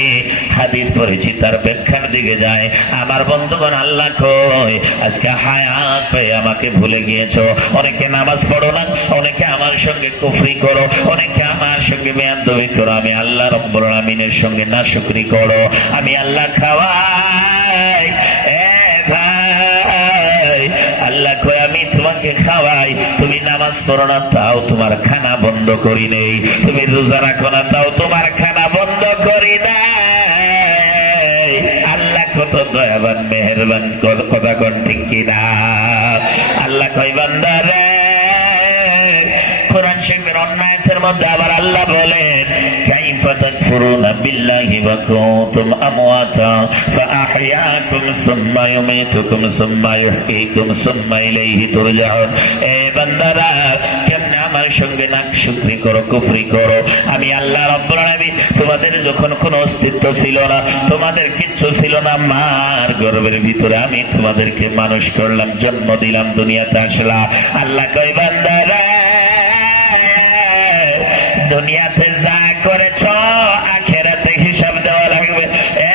হাদিস পড়েছি, তার ব্যাখ্যার দিকে যায়। আমার বন্ধুগণ, আল্লাহ কই আজকে হায়াত পেয়ে আমাকে ভুলে গিয়েছো। অনেকে নামাজ পড়ো না, অনেকে আমার সঙ্গে কুফরি করো, অনেকে আমার সঙ্গে বেয়াদবি করো, আমি আল্লাহ রব্বুল আলামিনের সঙ্গে নাশুকরি করো। আমি আল্লাহ খাওয়াই, আল্লাহ কয় আমি তোমাকে খাওয়াই, তুমি নামাজ পড়ো না তাও তোমার খানা বন্ধ করি নেই, তুমি রোজা রাখো না তাও তোমার খানা বন্ধ কত দয়াবান মেহেরবান, কথা কোন ঠিক কিনা? আল্লাহ কয় বান্দারে, কোরআন শরীফের অন্য আয়াতের মধ্যে আবার আল্লাহ বলেন, কাইফা তাকফুরুনা বিল্লাহি ওয়া কুনতুম আমওয়াতা ফাআহইয়াকুম সুম্মা ইউমীতুকুম সুম্মা ইউহয়িকুম সুম্মা ইলাইহি তুরজাউন। এ বান্দারা, কেমনে আমার সঙ্গে নাকশুকরি করো, কুফরি করো? আমি আল্লাহ রাব্বুল আলামিন তোমাদের যখন কোনো অস্তিত্ব ছিল না, তোমাদের কিচ্ছু ছিল না, মার গর্ভের ভিতরে আমি তোমাদেরকে মানুষ করলাম, জন্ম দিলাম, দুনিয়াতে আসলাম। আল্লাহ কয় বান্দারা, দুনিয়াতে যা করেছ আখেরাতে হিসাব দেওয়া লাগবে। এ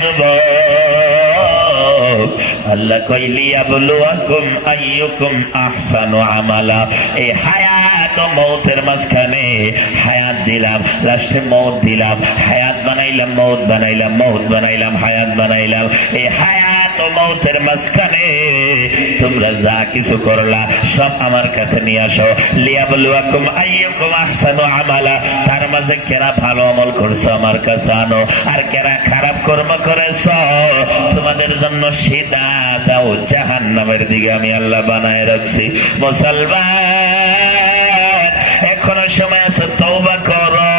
যুবক, আল্লাহ কইলি আবলুয়াকুম আইয়ুকুম আহসানু আমালা। এই হায়াত ও মৌতের মাঝখানে হায়াত দিলাম, লাস্টে মৌত দিলাম, হায়াত বানাইলাম, মৌত বানাইলাম, মৌত বানাইলাম, হায়াত বানাইলাম। এই হায়াত ও মৌতের মাঝখানে তোমরা যা কিছু করলা সব আমার কাছে নিয়ে আসো। লিয়াবলুয়াকুম আইয়ুকুম আহসানু আমালা, তার মাঝে কেরা ভালো আমল করছো আমার কাছে আনো, আর কেরা খারাপ কর্ম করেছো তোমাদের জন্য সিধা যাও জাহান্নামের দিকে আমি আল্লাহ বানায় রাখছি। মুসলমান, এখনো সময় আছে, তওবা করো,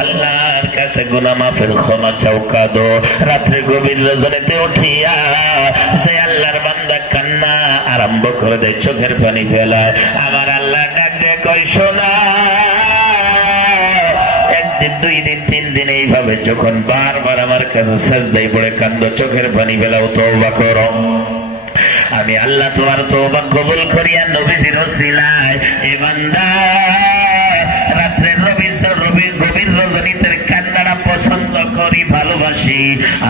আল্লাহর কাছে গুনাহ মাফের ক্ষমা চাও, কাঁদো। রাত্রে গভীর রজনীতে উঠিয়া সে আল্লাহর বান্দা কান্না আরম্ভ করে দেয়, চোখের পানি ফেলায়। আমার আল্লাহ ডাক দিয়ে কয়, শোনা, একদিন, দুই দিন, তিন দিন এইভাবে যখন বারবার আমার কাছে সেজদায় পড়ে কান্দো, চোখের পানি ফেলাও, তওবা করো, আমি আল্লাহ তোমার তওবা কবুল করিয়া নবীজির ওসিলায় এ বান্দা রাত্রের গভীর রজনীতে কান্নাটা পছন্দ করি, ভালোবাসি।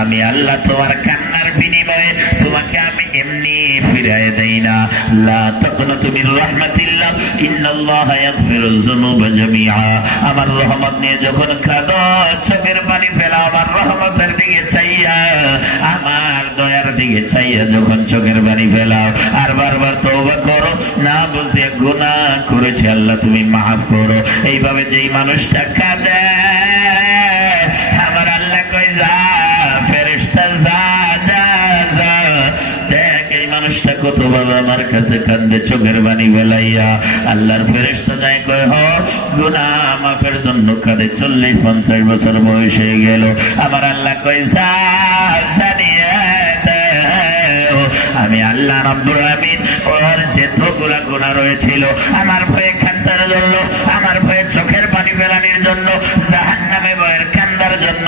আমি আল্লাহ তোমার কান্নার বিনিময়ে তোমাকে আমি এমনি ফিরায় দেই না। লা তাকনাতু মির রাহমাতিল্লাহ, ইন্নাল্লাহা ইয়াগফিরুয যুনুবা জামিআ। আমার রহমত নিয়ে যখন কাঁদো, চোখের পানি ফেলাও, আমার রহমতের দিকে চাইয়া, আমার দয়ার দিকে চাইয়া যখন চোখের পানি ফেলাও, আর বারবার তওবা করো, না বুঝে গুনাহ করেছি আল্লাহ তুমি মাফ করো। এইভাবে যেই মানুষটা কাঁদে, আমার আল্লাহ কই, যা ফেরেশতা, যা যা যা, দেখ এই মানুষটা কত বাবা আমার কাছে কান্দে চোখের পানি ফেলাইয়া। আল্লাহর ফেরেশতা যায় কয়, হ গুনাহ মাফের জন্য কাঁদে, 40-50 বছর বয়স হয়ে গেল। আমার আল্লাহ কই, যা জানিয়ে আমি আল্লাহ রাব্বুল আলামিন ওর যেতগুলা গুনাহ রয়েছিল আমার ভয়ে কান্দার জন্য, আমার ভয়ে চোখের পানি ফেলানোর জন্য, জাহান্নামে ভয়ের কান্দার জন্য,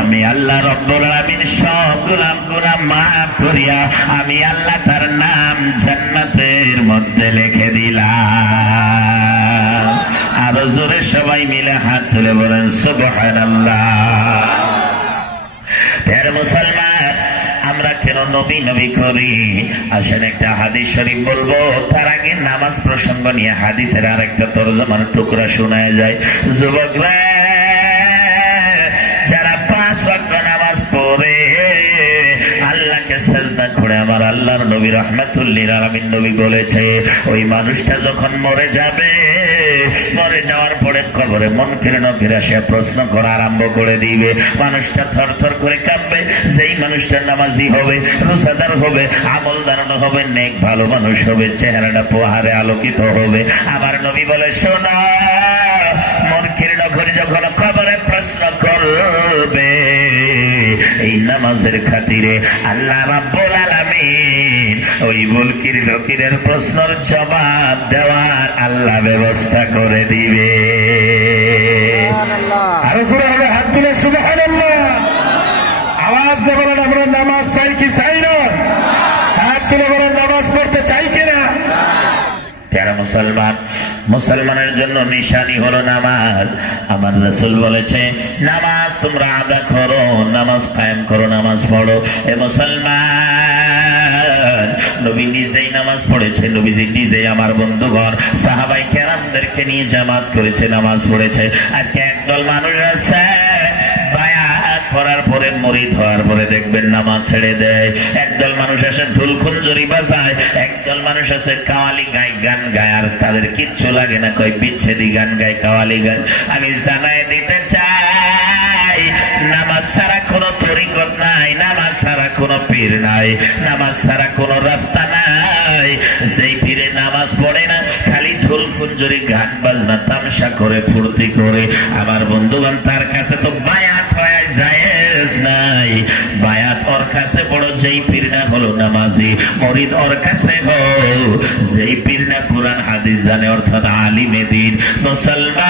আমি আল্লাহ রাব্বুল আলামিন সবগুলা গুনাহ মাফ করিয়া আমি আল্লাহ তার নাম জান্নাতের মধ্যে লিখে দিলাম। আরো জোরে সবাই মিলে হাত তুলে বলেন সুবহানাল্লাহ। প্রিয় মুসলমান, আমরা কেন নবী নবী করি? আসেন একটা হাদিস শরীফ বলবো, তার আগে নামাজ প্রসঙ্গ নিয়ে হাদিসের আরেকটা তরজমার টুকরা শোনায় যায়। যুবকরা, যারা 5 ওয়াক্ত নামাজ পড়ে আল্লাহকে সিজদা করে, আমার আল্লাহর নবী রাহমাতুল লিল আলামিন নবী বলেছে, ওই মানুষটা যখন মরে যাবে, মরে যাওয়ার পরে কবরে মুনকির নাকির এসে প্রশ্ন করা আরম্ভ করে দিবে। মানুষটা থরথর করে কাঁপবে। যেই মানুষটা নামাজি হবে, রোজাদার হবে, আমলদার হবে, নেক ভালো মানুষ হবে, চেহারাটা পোহারে আলোকিত হবে। আমার নবী বলে, শোনা, মুনকির নাকির যখন কবরে প্রশ্ন করবে, এই নামাজের খাতিরে আল্লাহ রাব্বুল আলামিন ওই মুনকির নাকিরের প্রশ্নের জবাব দেওয়ার আল্লাহ ব্যবস্থা করে দিবে। আরো জোরে হবে হাত তুলে সুবহানাল্লাহ। আওয়াজ দিয়ে বলেন, আমরা নামাজ চাই কি চাই না? হাত তুলে বলেন, নামাজ পড়তে চাই কিনা? প্রিয় মুসলমান, মুসলমানের জন্য নিশানি হলো নামাজ। আমার রাসূল বলেছে, নামাজ তোমরা আদা করো, নামাজ কায়েম করো, নামাজ পড়ো। এ মুসলমান, নবী নিজেই নামাজ পড়েছে, নবীজি নিজেই আমার বন্ধুগণ সাহাবায়ে কেরামদেরকে নিয়ে জামাত করেছে, নামাজ পড়েছে। আজকে একদল মানুষ আছে বায়াত পড়ার পরে, মুরিদ হওয়ার পরে দেখবেন নামাজ ছেড়ে দেয়। একদল মানুষ আছে ঢোল খুঞ্জুরি বাজায়, একদল মানুষ আছে কাওয়ালি গায়, গান গায়, আর তাদের কিচ্ছু লাগে না, কয় বিচ্ছেদি গান গায়, কাওয়ালি গান। আমি জানাই দিতে চাই, নামাজ ছাড়া কোনো তরিকত নাই, নামাজ ছাড়া কোনো পীর নাই, নামাজ ছাড়া কোনো রাস্তা নাই। যেই পীরে নামাজ পড়ে না, খালি ঢোল কুঞ্জরি গান বাজনা তামসা করে ফুর্তি করে, আমার বন্ধুগণ তার কাছে তো বায়াত হয়ে জায়েজ নাই। বায়াত ওর কাছে বড় যেই পীর না হলো নামাজি, মুরিদ ওর কাছে হও যেই পীর না কুরআন হাদিস জানে, অর্থাৎ আলিমে দ্বীন। মুসলমান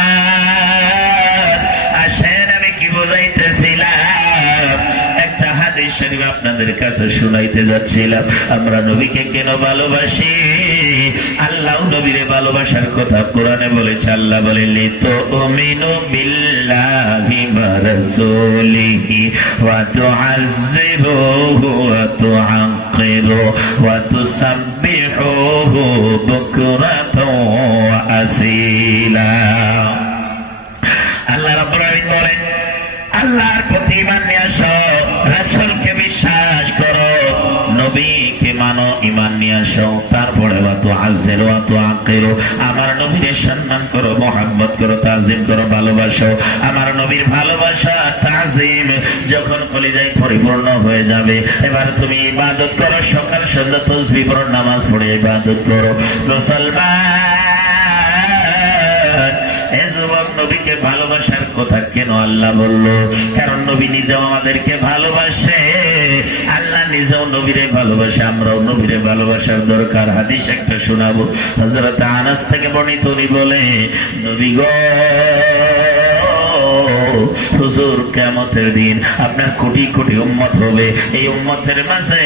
আসেন, আমি কি বোঝাইতেছিলাম? একটা হাদিস শরীফ আপনাদের কাছে শুনাইতে যাচ্ছিলাম। আমরা নবীকে কেন ভালোবাসি? আল্লাহ নবীরে ভালোবাসার কথা কোরআনে বলেছে। আল্লাহ বলে লিতুমিনু বিল্লাহি ওয়া রাসূলিহি ওয়া তুআজ্জিরুহু ওয়া তুআক্কিরু ওয়া তুসাব্বিহুহু বুকরাতাও ওয়া আসীলা। আল্লাহ রাব্বুল আলামিন বলেন, আল্লাহর প্রতি ঈমান নিয়ে আসো, রাসূলকে বিশ্বাস করো, নবীকে মানো, ঈমান নিয়ে আসো। তারপরে ওয়া তুআজ্জিরু ওয়া তুআক্কিরু, আমার নবীর সম্মান করো, মহব্বত করো, তাজিম করো, ভালোবাসো। আমার নবীর ভালোবাসা তাজিম যখন কলিজায় পরিপূর্ণ হয়ে যাবে, এবার তুমি ইবাদত করো, সকাল সন্ধ্যা তাসবিহ পড়ো, নামাজ পড়ে ইবাদত করো। মুসলমান, এ যুবক, নবীকে ভালোবাসার কথা কেন আল্লাহ বললো? কারণ নবী নিজেও আমাদেরকে ভালোবাসে, আল্লাহ নিজেও নবীরে ভালোবাসে, আমরাও নবীরে ভালোবাসার দরকার। হাদিস একটা শোনাবো, হযরত আনাস থেকে বর্ণিত। উনি বলে, নবী গো, হুজুর, কিয়ামতের দিন আপনার কোটি কোটি উম্মত হবে, এই উম্মতের মাঝে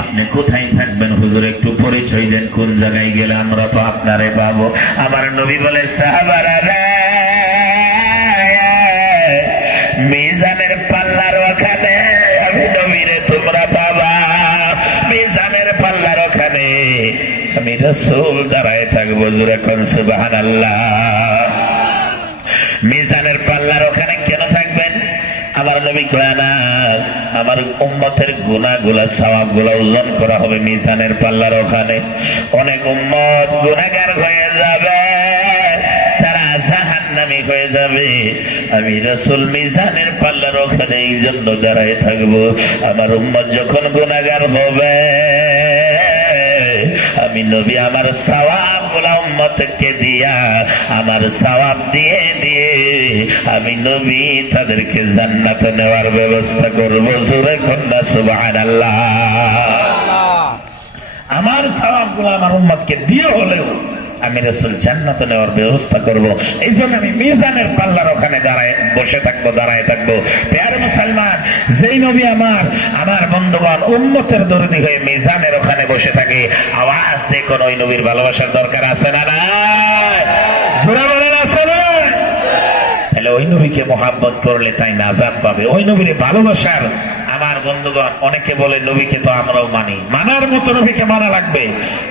আপনি কোথায় থাকবেন হুজুর? একটু পরিচয় দেন, কোন জায়গায় গেলে আমরা তো আপনারে পাবো? আমার নবী বলে, সাহাবারা রে, মিজানের পাল্লার ওখানে আমি নবীরে তোমরা পাবা। মিজানের পাল্লার ওখানে আমি রাসূল দাঁড়ায় থাকবো। জোরে কোন সুবহানাল্লাহ। মিজানের পাল্লার ওখানে কেন থাকবেন? আমার নবী কয় না, আমার উম্মতের গুনাহগুলা সওয়াবগুলা ওজন করা হবে মিজানের পাল্লার ওখানে। অনেক উম্মত গুনাহগার হয়ে যাবে, তারা জাহান্নামী হয়ে যাবে। আমি রাসূল মিজানের পাল্লার ওখানে এই জন্য দাঁড়ায় থাকবো, আমার উম্মত যখন গুনাহগার হবে, আমি নবী আমার সওয়াবগুলা উম্মতকে দিয়া, আমার সওয়াব দিয়ে দিয়ে আমি নবী তাদেরকে জান্নাতে নেওয়ার ব্যবস্থা করব। জোরে কন্যা সুবহানাল্লাহ। আমার সওয়াবগুলা আমার উম্মতকে দিয়ে হলেও আমি রাসূল জান্নাতে নেওয়ার ব্যবস্থা করব। এই জন্য আমি মিজানের পাল্লার ওখানে দাঁড়ায় বসে থাকবো, দাঁড়ায় থাকবো। প্রিয় মুসলমান, যেই নবী আমার বন্ধুগণ উম্মতের দরদি হয়ে মিজানের ওখানে বসে থাকে, আওয়াজ দিয়ে কোন ওই নবীর ভালোবাসার দরকার আছে না? জোরে বলেন, আছে না? তাহলে ওই নবীকে মহব্বত করলে তাই নাজাত পাবে। ওই নবীর ভালোবাসার, আমার বন্ধুগণ, অনেকে বলে নবীকে তো আমরাও মানি, মানার মতো নবীকে মানা লাগবে।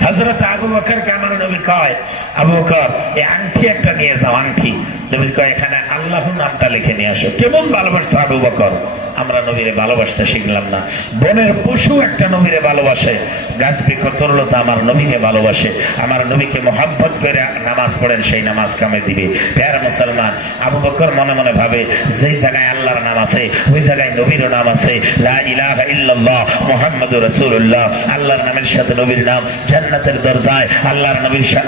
হযরত আবু বকরকে আমার নবী কয়, আবু বকর, এই আংটি একটা নিয়ে যাও, আংটি। নবী কয়, এখানে আল্লাহর নামটা লিখে নিয়ে আসো। কেমন ভালোবাসতো আবু বকর! আমরা নবীরে ভালোবাসতে শিখলাম না? বনের পশু একটা নবীরে ভালোবাসে, গাছ বৃক্ষ তরুলতা আমার নবীকে ভালোবাসে। আমার নবীকে মহব্বত করে নামাজ পড়েন, সেই নামাজ কামে দিবে। প্রিয় মুসলমান, আবু বকর মনে মনে ভাবে, যেই জায়গায় আল্লাহর নাম আছে ওই জায়গায় নবীরও নাম আছে। লা ইলাহা ইল্লাল্লাহ মুহাম্মাদুর রাসূলুল্লাহ, আল্লাহর নামের সাথে নবীর নাম। জান্নাতের দরজায়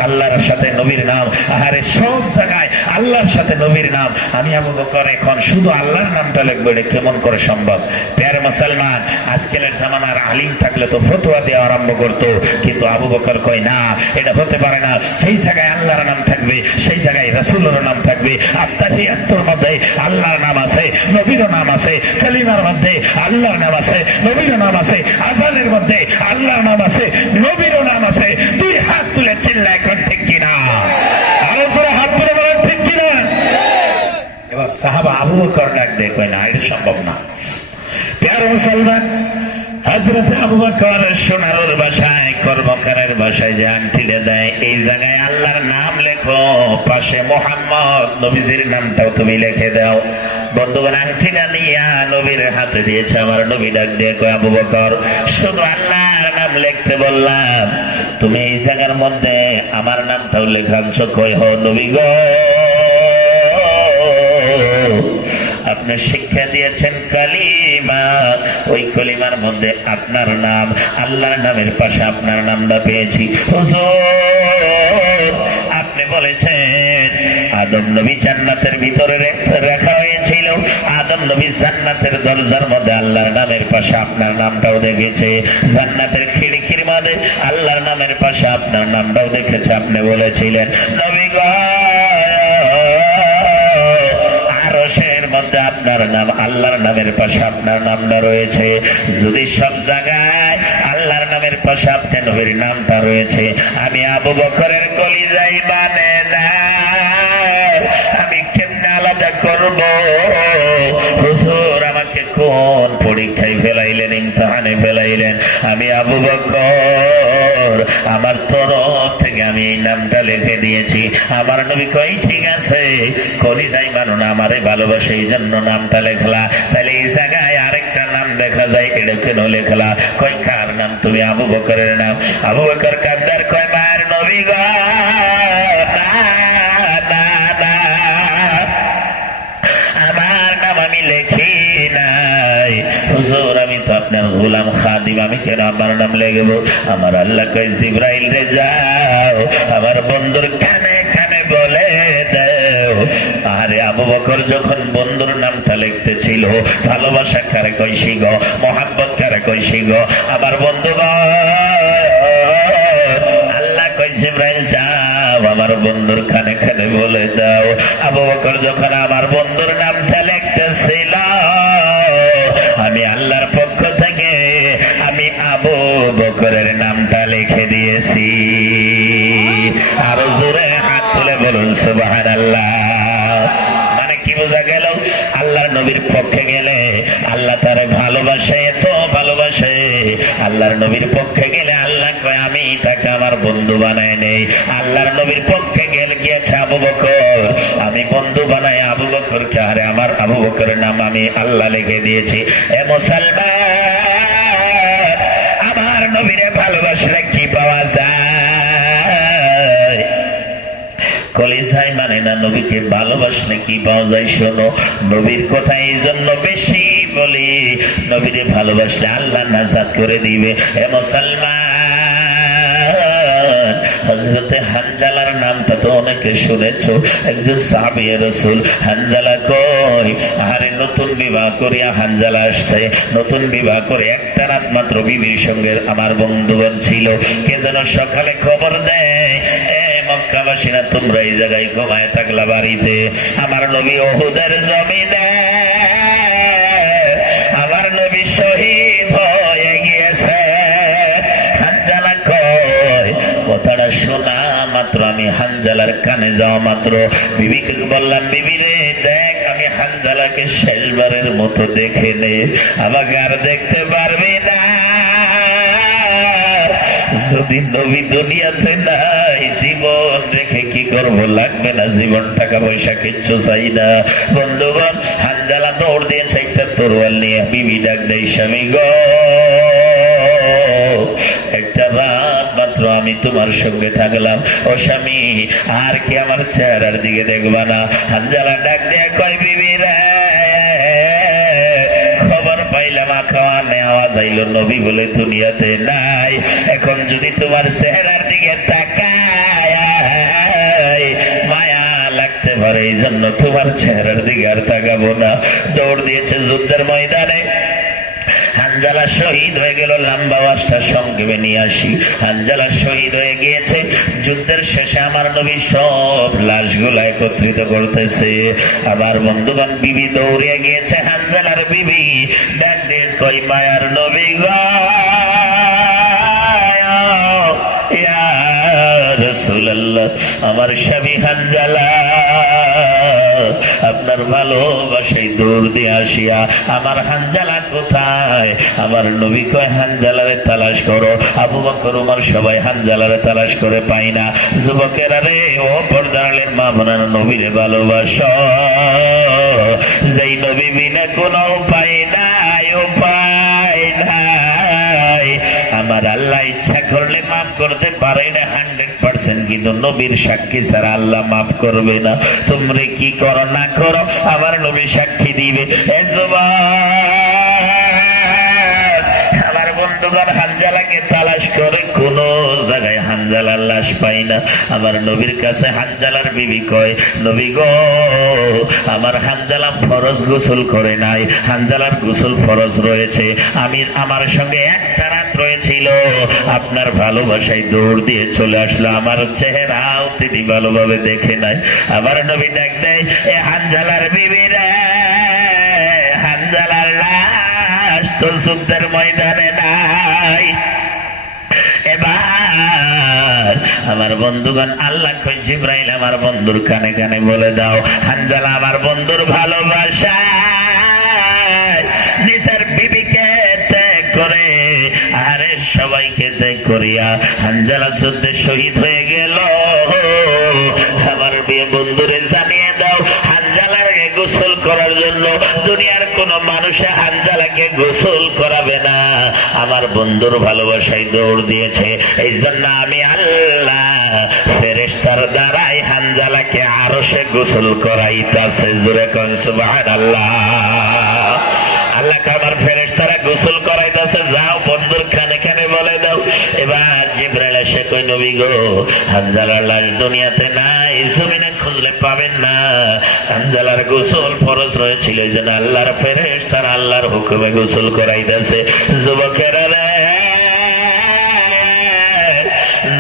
আল্লাহর সাথে নবীর নাম। আহারে, সব জায়গায় আল্লাহর সাথে নবীর নাম। আমি আবু বকর এখন শুধু আল্লাহর নামটা লিখবো, এটা কেমন করে সম্ভব? প্রিয় মুসলমান, আজকের জামানার আলিম থাকলে তো ফতোয়া দেওয়া আরম্ভ করতো, কিন্তু আবু বকর কয় না, এটা হতে পারে না। সেই জায়গায় আল্লাহর নাম থাকবে, সেই জায়গায় রাসূলের নাম থাকবে। আত্মাহিয়াতুর মধ্যে আল্লাহর নাম আছে, নবীর নাম আছে। কালিমার মধ্যে আল্লাহর নাম আছে, নবীর নাম আছে। আযানের মধ্যে আল্লাহর নাম আছে, নবীর নাম আছে। দুই হাত তুলে চিল্লায় কোন ঠিক কিনা? আরো জোরে হাত তুলে বলেন, ঠিক কিনা? এবার সাহাবা আবু বকর ডাক দিয়ে কয়, না, এটা সম্ভব না। প্রিয় মুসলমান, হযরত আবু বকর সোনার ভাষায়, কর্মকারের ভাষায় যে আংটিটা দেয়, এই জায়গায় আল্লাহর নাম লেখো, পাশে মুহাম্মদ নবীজির নামটাও তুমি লিখে দাও। বন্ধুগণ, আংটিটা নিয়া নবীর হাতে দিয়েছে। আমার নবী ডাক দিয়ে কয়, আবু বকর, শুধু আল্লাহর নাম লিখতে বললাম, তুমি এই জায়গার মধ্যে আমার নামটাও লেখাচ্ছ। কয়, হ নবী গো, আপনি শিক্ষা দিয়েছেন কালিমা, ওই কালিমার মধ্যে আপনার নাম, আল্লাহর নামের পাশে আপনার নামটা পেয়েছি। হুজুর আপনি বলেছেন আদম নবী জান্নাতের ভিতরে রাখা হয়েছিল, আদম নবী জান্নাতের দরজার মধ্যে আল্লাহর নামের পাশে আপনার নামটাও দেখেছে, জান্নাতের খিড়কির মধ্যে আল্লাহর নামের পাশে আপনার নামটাও দেখেছে। আপনি বলেছিলেন নবী গো আরশের মধ্যে আপনার নাম, আল্লাহর নামের পাশে আপনার নামটা রয়েছে। যদি সব জায়গায় আল্লাহর নামের পাশে আপনার নবীর নামটা রয়েছে, আমি আবু বকরের কলিজায় মানে না, আমি কেমনে আলাদা করব? হুজুর আমাকে কোন পরীক্ষায় ফেলাইলেন, ইমতিহানে ফেলাইলেন? আমি আবু বকর আমার তরফ থেকে আমি এই নামটা লিখে দিয়েছি। আমার নবী কই ঠিক আছে, কলিজায় মানো না, আমারে ভালোবাসে এই জন্য নামটা লেখলা। তাহলে এই জায়গায় আরেকটা নাম দেখা যায়, এটা কেন লেখলা? কই কার নাম? তুমি আবু বকরের নাম। আবু বকর কাদ্দার কয় মায়ের নবী গো আমার নাম আমি লেখি নাই। হুজুর আমি তো আপনার গোলাম খাদিম, আমি কেন আমার নাম লিখব? আমার আল্লাহ কয় জিবরাইল রে যাও আমার বন্ধুর কানে কানে বলে দাও। আরে আবু বকর যখন বন্ধুর নামটা লিখতেছিল, ভালোবাসা কারে কইছি গো, মোহাব্বত কারে কইছি গো, আমার বন্ধু গো। আল্লাহ কই জিবরাইল যাও আমার বন্ধুর কানে কানে বলে দাও। আবু বকর যখন আমার বন্ধুর নামটা লিখতেছিল, আমি আল্লাহর পক্ষ থেকে আমি আবু বকরের নামটা লিখে দিয়েছি। আরো জোরে হাত তুলে বলুন সুবহানাল্লাহ। মানে কি বোঝা গেল? আল্লাহর নবীর পক্ষে গেলে আল্লাহ তারে ভালোবাসে, এত ভালোবাসে। আল্লাহর নবীর পক্ষে গেলে আল্লাহ কয় আমি তাকে আমার বন্ধু বানায় নেই। আল্লাহর নবীর পক্ষে গেলে গিয়েছে আবু বকর, আমি বন্ধু বানাই আবু বকরকে, আরে আমার আবু বকরের নাম আমি আল্লাহ লিখে দিয়েছি। এ মুসলমান, আমার নবীরে ভালোবাসলে কি পাওয়া যায়? কলিজায় মানে না, নবীকে ভালোবাসলে কি পাওয়া যায়? শোনো নবীর কথা এই জন্য বেশি বলি, নবীরে ভালোবাসলে আল্লাহ নাজাত করে দিবে। এ মুসলমান, হযরতে হানজালার নামটা তো অনেকে শুনেছো, একজন সাহাবী রাসূল। হানজালা কই? আরে নতুন বিবাহ করিয়া হানজালা আসছে, নতুন বিবাহ করে একটা রাত মাত্র বিবির সঙ্গে আমার বন্ধুগণ ছিল। কে যেন সকালে খবর দেয়, মক্কাবাসীরা তোমরা এই জায়গায় ঘুমায় থাকলা বাড়িতে, আমার নবী উহুদের জমিনে আমার নবী শহীদ হয়ে গিয়েছে। হানজালা কয় কথাটা শোনা মাত্র আমি হানজালার কানে যাওয়া মাত্র বিবিকে বললাম, বিবি রে দেখ আমি হানজালাকে শেষবারের মতো দেখে নে, আমাকে আর দেখতে পারবি না। যদি নবী দুনিয়াতে নাই, জীবন রেখে কি করব? লাগবে না জীবন, টাকা পয়সা কিচ্ছু চাই না। বন্ধুগণ, হানজালা দৌড় দিয়েছে একটা তরোয়াল নিয়ে। বিবি ডাক দেয়, স্বামী গো একটা রাত মাত্র আমি তোমার সঙ্গে থাকলাম, ও স্বামী আর কি আমার চেহারার দিকে দেখবা না? হানজালা ডাক দিয়ে কয়, বিবি রে খবর পাইলাম আখানে আওয়াজ আইলো নবী বলে দুনিয়াতে নাই, এখন যদি তোমার চেহারার দিকে তাকায় মায়া লাগতে পারে, এই জন্য তোমার চেহারার দিকে আর তাকাবো না। দৌড় দিয়েছে যুদ্ধের ময়দানে। হানজালা শহীদ হয়ে গেল। লম্বা ওয়াজটা সংক্ষেপে নিয়ে আসি। হানজালা শহীদ হয়ে গিয়েছে। যুদ্ধের শেষে আমার নবী সব লাশগুলো একত্রিত করতেছে। আবার বন্ধুগণ, বিবি দৌড়িয়ে গিয়েছে। হানজালার বিবি ডাক দিয়ে কই, মায়ার নবী গো ইয়া রাসূলুল্লাহ, আমার স্বামী হানজালা আপনার ভালোবাসায় দৌড় দিয়ে আসিয়া আমার হানজালা কোথায়? আমার নবী কয়, হানজালারে তালাশ করো। আবু বকর ওমর সবাই হানজালারে তালাশ করে পাই না। যুবকেরা রে, ও পর্দার মা বোনের নবীরে ভালোবাসো, যেই নবী বিনা কোনো উপায় নাই, উপায় নাই। আমার আর আল্লাহ ইচ্ছা করলে মাফ করতে পারে না 100%, কিন্তু নবীর সাক্ষী ছাড়া আল্লাহ মাফ করবে না। তোমরা কি করো না করো আমার নবী সাক্ষী দিবে। আমার বন্ধুগণ হানজালাকে তালাশ করে কোন জায়গায় হানজালার লাশ পাই না। আমার নবীর কাছে হানজালার বিবি কয়, নবী গো, আমার হানজালা ফরজ গোসল করে নাই, হানজালার গোসল ফরজ রয়েছে। আমার সঙ্গে একটা রাত রয়েছিল, আপনার ভালোবাসায় দৌড় দিয়ে চলে আসলো, আমার চেহারাও তিনি ভালোভাবে দেখে নাই। আমার নবী ডাক দেয়, এ হানজালার বিবি রে, হানজালার লাশ তো যুদ্ধের ময়দানে নাই। এবার আমার বন্ধুগণ আল্লাহ কই, জিবরাইল আমার বন্ধুর কানে কানে বলে দাও, হানজালা আমার বন্ধুর ভালোবাসা নিজের বিবিকে ত্যাগ করে, আরে সবাইকে ত্যাগ করিয়া হানজালা যুদ্ধে শহীদ হয়ে গেল। আমার বিয়ে বন্ধুরে জানিয়ে দাও, হানজালাকে গোসল করার জন্য দুনিয়ার কোন মানুষে হানজালাকে গোসল করাবে না। আমার বন্ধুর ভালোবাসায় দৌড় দিয়েছে, এই জন্য আমি আল্লাহ ফেরেশতার দ্বারাই হানজালাকে আরশে গোসল করাইতাছে। জোরে কোন সুবহানাল্লাহ। আল্লাহকে আমার ফেরেশতারা গোসল করাইতেছে, যাও বন্ধুর কানে কানে বলে দাও। এবার জিবরাইল এসে কই, নবী গো, হানজালার লাশ দুনিয়াতে নাই, জমিনে খুঁজলে পাবেন না। হানজালার গোসল ফরজ রয়েছিল, এই জন্য আল্লাহর ফেরেশতারা আল্লাহর হুকুমে গোসল করাইতেছে। যুবকেরা রে,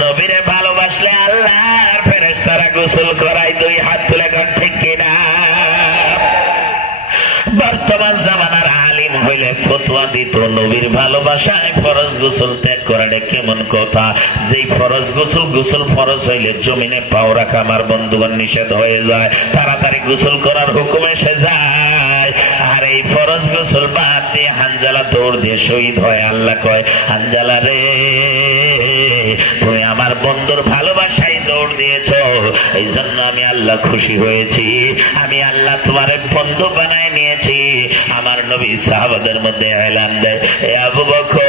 নবীরে ভালোবাসলে আল্লাহর ফেরেশতারা গোসল করাই। দুই হাত তুলে কোন ঠিক কিনা? বর্তমান জামানার আলিম হইলে ফতোয়া দিত, নবীর ভালোবাসায় ফরজ গোসল ত্যাগ করাটা কেমন কথা? যেই ফরজ গোসল ফরজ হইলে জমিনে পাও রাখা আমার বন্ধুগণ নিষেধ হয়ে যায়, তাড়াতাড়ি গোসল করার হুকুম এসে যায়। আর এই ফরজ গোসল বাদ দিয়ে হানজালা দৌড় দিয়ে শহীদ হয়। আল্লাহ কয়, হানজালা রে, তুমি আমার বন্ধুর ভালোবাসায় দৌড় দিয়েছ, এই জন্য আমি আল্লাহ খুশি হয়েছি। আমি আল্লাহ তোমার বন্ধু বানায় নিয়েছি। আমার নবী সাহাবাদের মধ্যে এলান দেয়, এ আবু বকর,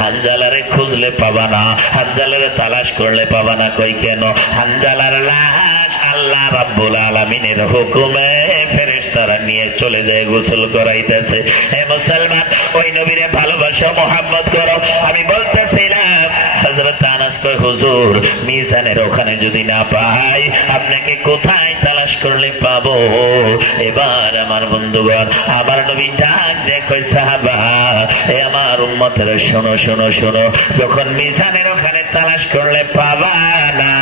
হানজালারে খুঁজলে পাবা না, হানজালারে তালাশ করলে পাবা না। কই কেন? হানজালার লাশ আল্লাহ রাব্বুল আলামিনের হুকুমে ফেরেশতারা নিয়ে চলে যায়, গোসল করাইতেছে। হে মুসলমান, ওই নবীরে ভালোবাসো, মোহাম্মত করো। আমি বলতেছিলাম, হযরত আনাস কয়, হুজুর, মিজানের ওখানে যদি না পাই, আপনাকে কোথায় তালাশ করলে পাবো? এবার আমার বন্ধুগণ, আমার নবী ডাক দিয়ে কয়, সাহাবা, এ আমার উম্মতেরা শোনো শোনো শোনো, যখন মিজানের ওখানে তালাশ করলে পাবা না,